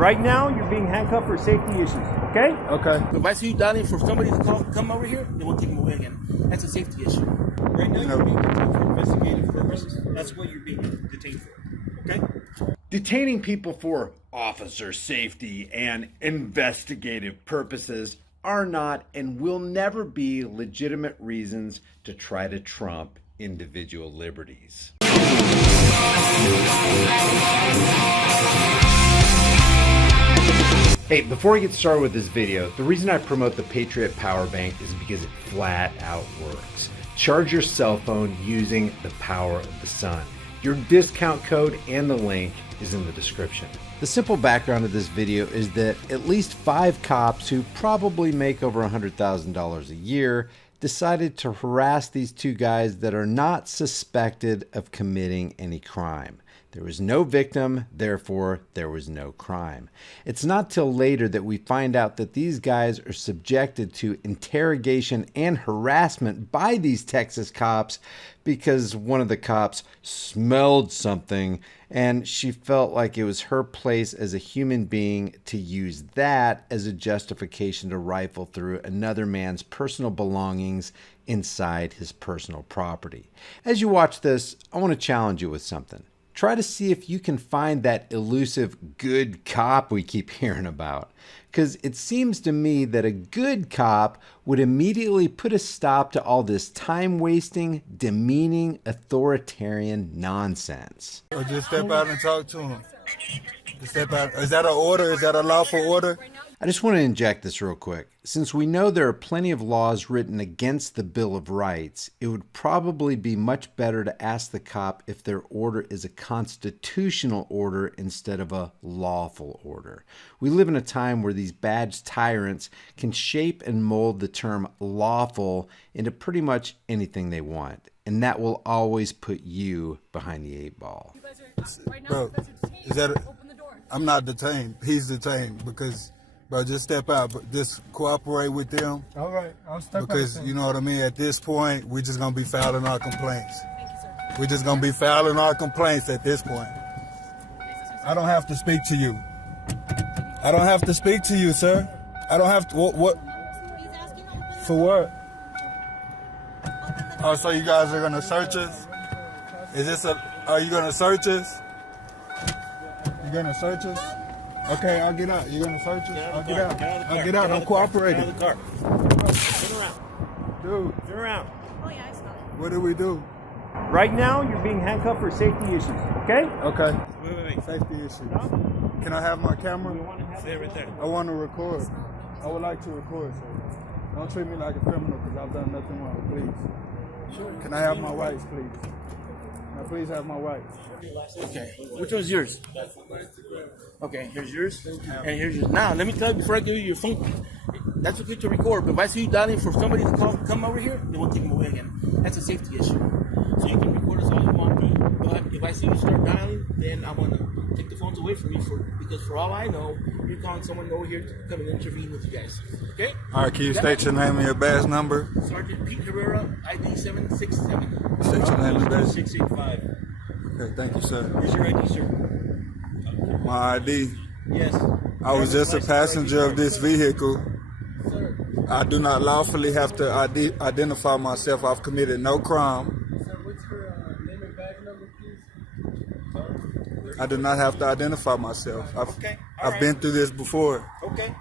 Right now, you're being handcuffed for safety issues, okay? Okay. If I see you dialing for somebody to come over here, then we'll take him away again. That's a safety issue. Right now, you're being detained for investigative purposes. That's what you're being detained for, okay? Detaining people for officer safety and investigative purposes are not and will never be legitimate reasons to try to trump individual liberties. Hey, before we get started with this video, the reason I promote the Patriot Power Bank is because it flat out works. Charge your cell phone using the power of the sun. Your discount code and the link is in the description. The simple background of this video is that at least 5 cops who probably make over $100,000 a year decided to harass these 2 guys that are not suspected of committing any crime. There was no victim, therefore there was no crime. It's not till later that we find out that these guys are subjected to interrogation and harassment by these Texas cops because one of the cops smelled something and she felt like it was her place as a human being to use that as a justification to rifle through another man's personal belongings inside his personal property. As you watch this, I want to challenge you with something. Try to see if you can find that elusive good cop we keep hearing about. Because it seems to me that a good cop would immediately put a stop to all this time-wasting, demeaning, authoritarian nonsense. Or just step out and talk to him. Just step out. Is that an order? Is that a lawful order? I just want to inject this real quick. Since we know there are plenty of laws written against the Bill of Rights, it would probably be much better to ask the cop if their order is a constitutional order instead of a lawful order. We live in a time where these badge tyrants can shape and mold the term lawful into pretty much anything they want. And that will always put you behind the 8 ball. Bro, is that I'm not detained. He's detained because... Bro, just step out, but just cooperate with them. All right, I'll step out. Because, you know what I mean, at this point, we're just going to be filing our complaints. Thank you, sir. We're just going to be filing our complaints at this point. I don't have to speak to you. I don't have to speak to you, sir. I don't have to, what? For what? Oh, so you guys are going to search us? Are you going to search us? You going to search us? Okay, I'll get out. You're gonna search us? I'll get out. I'll get out. I'm cooperating. Get out of the car. Turn around. Dude. Turn around. Oh, yeah, I saw it. What do we do? Right now, you're being handcuffed for safety issues, okay? Okay. Wait. Safety issues. Can I have my camera? Stay right there. I want to record. I would like to record, sir. Don't treat me like a criminal because I've done nothing wrong, please. Sure. Can I have my rights, please? Can I please have my rights? Okay. Which one's yours? Okay, here's yours, and here's yours. Now, let me tell you before I give you your phone, that's okay to record, but if I see you dialing for somebody to come over here, then we'll take him away again. That's a safety issue. So you can record us all you want, but if I see you start dialing, then I'm going to take the phones away from you because for all I know, you're calling someone over here to come and intervene with you guys. Okay? All right, can you state your name and your badge number? Sergeant Pete Herrera, ID 767. State your name and badge. 685. Okay, thank you, sir. Here's your ID, sir. My ID. Yes. I was just a passenger of this vehicle. I do not lawfully have to identify myself. I've committed no crime. Sir, what's your name and badge number, please? I do not have to identify myself. Okay. I've been through this before. Okay.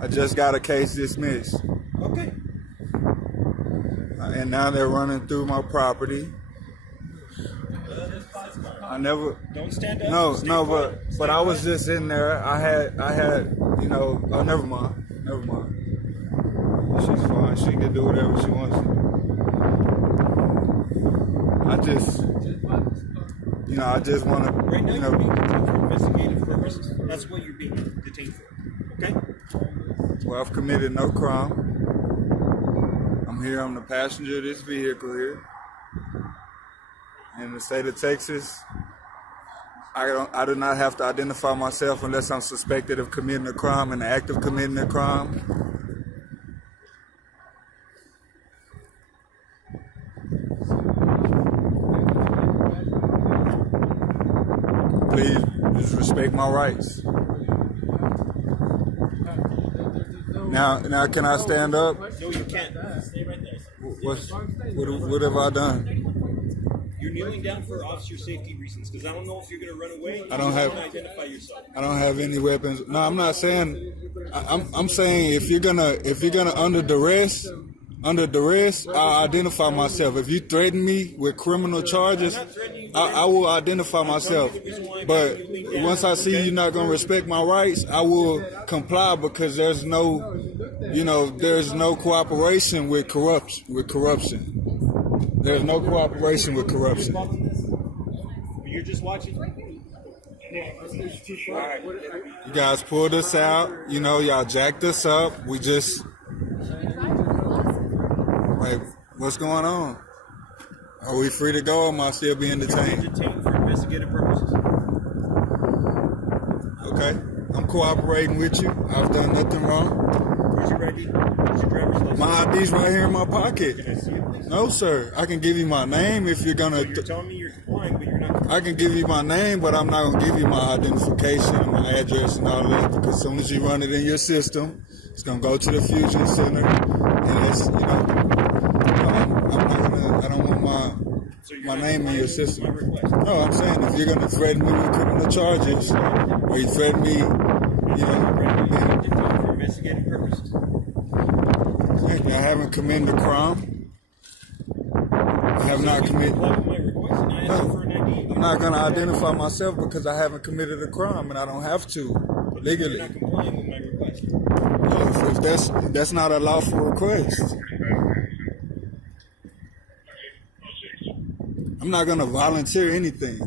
I just got a case dismissed. Okay. And now they're running through my property. I never. Don't stand up. No, but I was just in there. I had, you know. Oh, never mind. She's fine. She can do whatever she wants to do. I just want to. Right now, you're being detained for investigative purposes. That's what you're being detained for. Okay. Well, I've committed no crime. I'm here. I'm the passenger of this vehicle here. In the state of Texas, I do not have to identify myself unless I'm suspected of committing a crime, in the act of committing a crime. Please, just respect respect my rights. Now, can I stand up? No, you can't. Stay right there. What have I done? You're kneeling down for officer safety reasons because I don't know if you're going to run away. I don't have. Identify yourself. I don't have any weapons. No, I'm not saying. I'm saying if you're gonna under duress, I'll identify myself. If you threaten me with criminal charges, I will identify myself. But once I see you're not gonna respect my rights, I will comply because there's no cooperation with corruption. There's no cooperation with corruption. You're just watching. You guys pulled us out. Y'all jacked us up. We just like, what's going on? Are we free to go? Or am I still being detained? Detained for investigative purposes. Okay, I'm cooperating with you. I've done nothing wrong. Where's your ID? Where's your driver's license? My ID's right here in my pocket. Can I see it, please? No, sir. I can give you my name if you're gonna. So you're telling me you're complying, but you're not. I can give you my name, but I'm not gonna give you my identification and my address and all that because as soon as you run it in your system, it's gonna go to the fusion center, and it's I'm not gonna. I don't want my name in your system. No, I'm saying if you're gonna threaten me with criminal charges, or you threaten me, For investigative purposes. I haven't committed a crime. I have not committed. My request, and I asked for an ID. I'm not going to identify myself because I haven't committed a crime and I don't have to legally. You're not complying with my request. If that's not a lawful request. I'm not going to volunteer anything.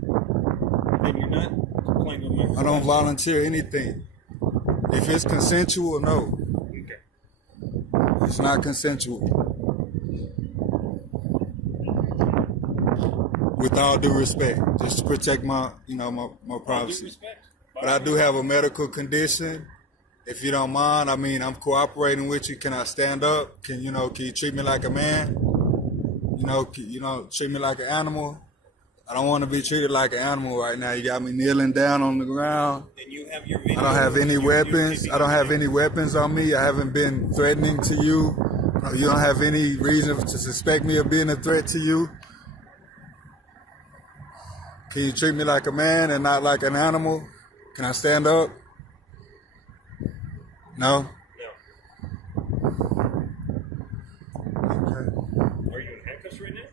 Then you're not complying with my request. I don't volunteer anything. If it's consensual, no. Okay. It's not consensual. With all due respect, just to protect my privacy. Respect. But I do have a medical condition. If you don't mind, I'm cooperating with you. Can I stand up? Can you treat me like a man? Treat me like an animal. I don't want to be treated like an animal right now. You got me kneeling down on the ground. Then you have your I don't have any weapons. I don't have any weapons on me. I haven't been threatening to you. You don't have any reason to suspect me of being a threat to you. Can you treat me like a man and not like an animal? Can I stand up? No? No. Okay. Are you in handcuffs right now?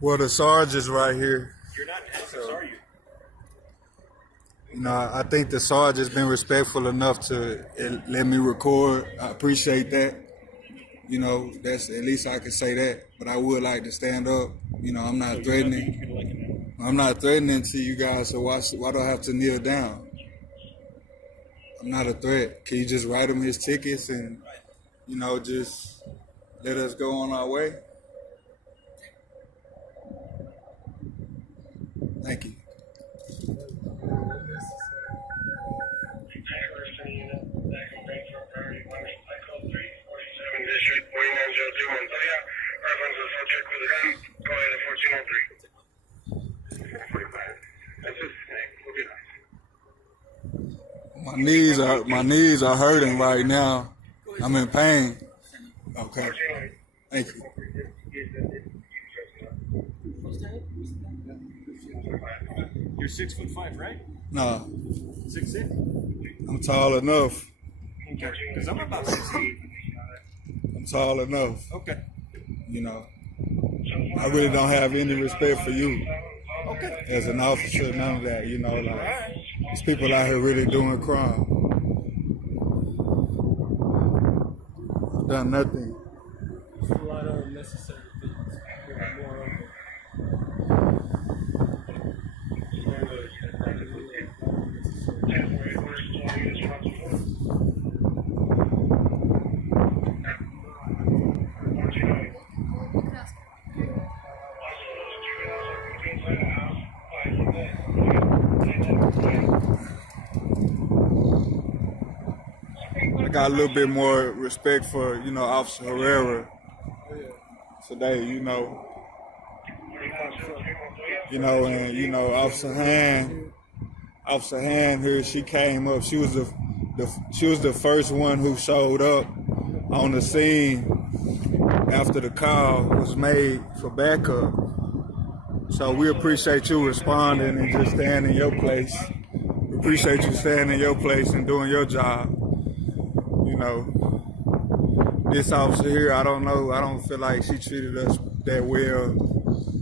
Well, the Sarge is right here. You're not in handcuffs, are you? I think the Sarge has been respectful enough to let me record. I appreciate that. That's at least I can say that. But I would like to stand up. I'm not threatening. I'm not threatening to you guys, so why do I have to kneel down? I'm not a threat. Can you just write him his tickets and, just let us go on our way? Thank you. District 4902 Montoya, reference the subject with a gun, go ahead at 1403. 45. That's it. We'll be My knees are hurting right now. I'm in pain. Okay. Thank you. You're 6'5", right? No, 6'6"? I'm tall enough. Okay. Because I'm about 6'8". I'm tall enough. Okay. I really don't have any respect for you. Okay. As an officer, none of that, these people out here really doing crime. I've done nothing. There's a lot of unnecessary things. More of it. I got a little bit more respect for, Officer Herrera today, And Officer Hand here, she came up. She was the first one who showed up on the scene after the call was made for backup. So we appreciate you responding and just staying in your place. We appreciate you staying in your place and doing your job. This officer here, I don't feel like she treated us that well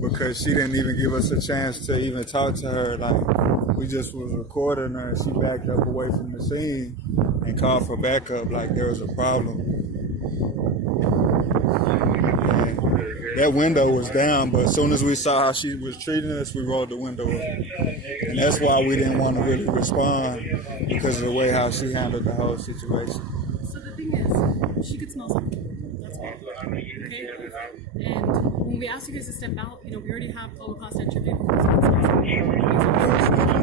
because she didn't even give us a chance to even talk to her. Like, we just was recording her and she backed up away from the scene and called for backup like there was a problem. And that window was down, but as soon as we saw how she was treating us, we rolled the window up. And that's why we didn't want to really respond, because of the way how she handled the whole situation. So the thing is, she could smell something. That's all. Okay? And when we asked you guys to step out, we already have Tahlequah sent your vehicle.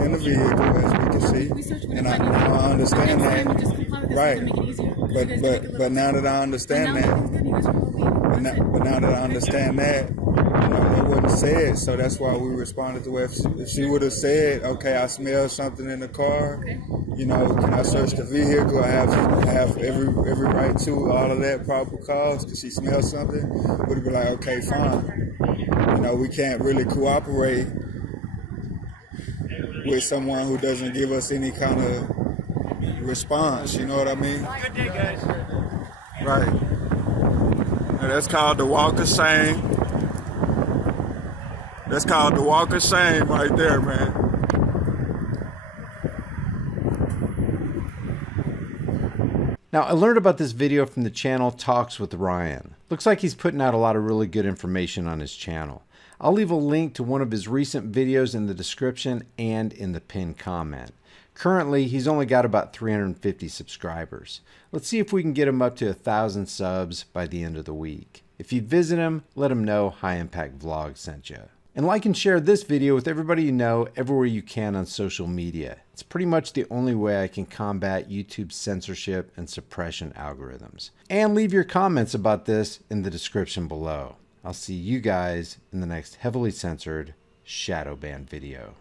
In the vehicle, as we can see. And I understand that. Right. But now that I understand that. But now that I understand that, that wasn't said, so that's why we responded to her. If she would have said, okay, I smell something in the car, can I search the vehicle? I have every right to all of that proper cause because she smelled something. Would have been like, okay, fine. We can't really cooperate with someone who doesn't give us any kind of response. You know what I mean? Good day, guys. Right. And that's called the walk of shame. That's called the walk of shame right there, man. Now, I learned about this video from the channel Talks with Ryan. Looks like he's putting out a lot of really good information on his channel. I'll leave a link to one of his recent videos in the description and in the pinned comment. Currently, he's only got about 350 subscribers. Let's see if we can get him up to 1,000 subs by the end of the week. If you visit him, let him know High Impact Vlog sent you. And like and share this video with everybody you know everywhere you can on social media. It's pretty much the only way I can combat YouTube's censorship and suppression algorithms. And leave your comments about this in the description below. I'll see you guys in the next heavily censored shadow ban video.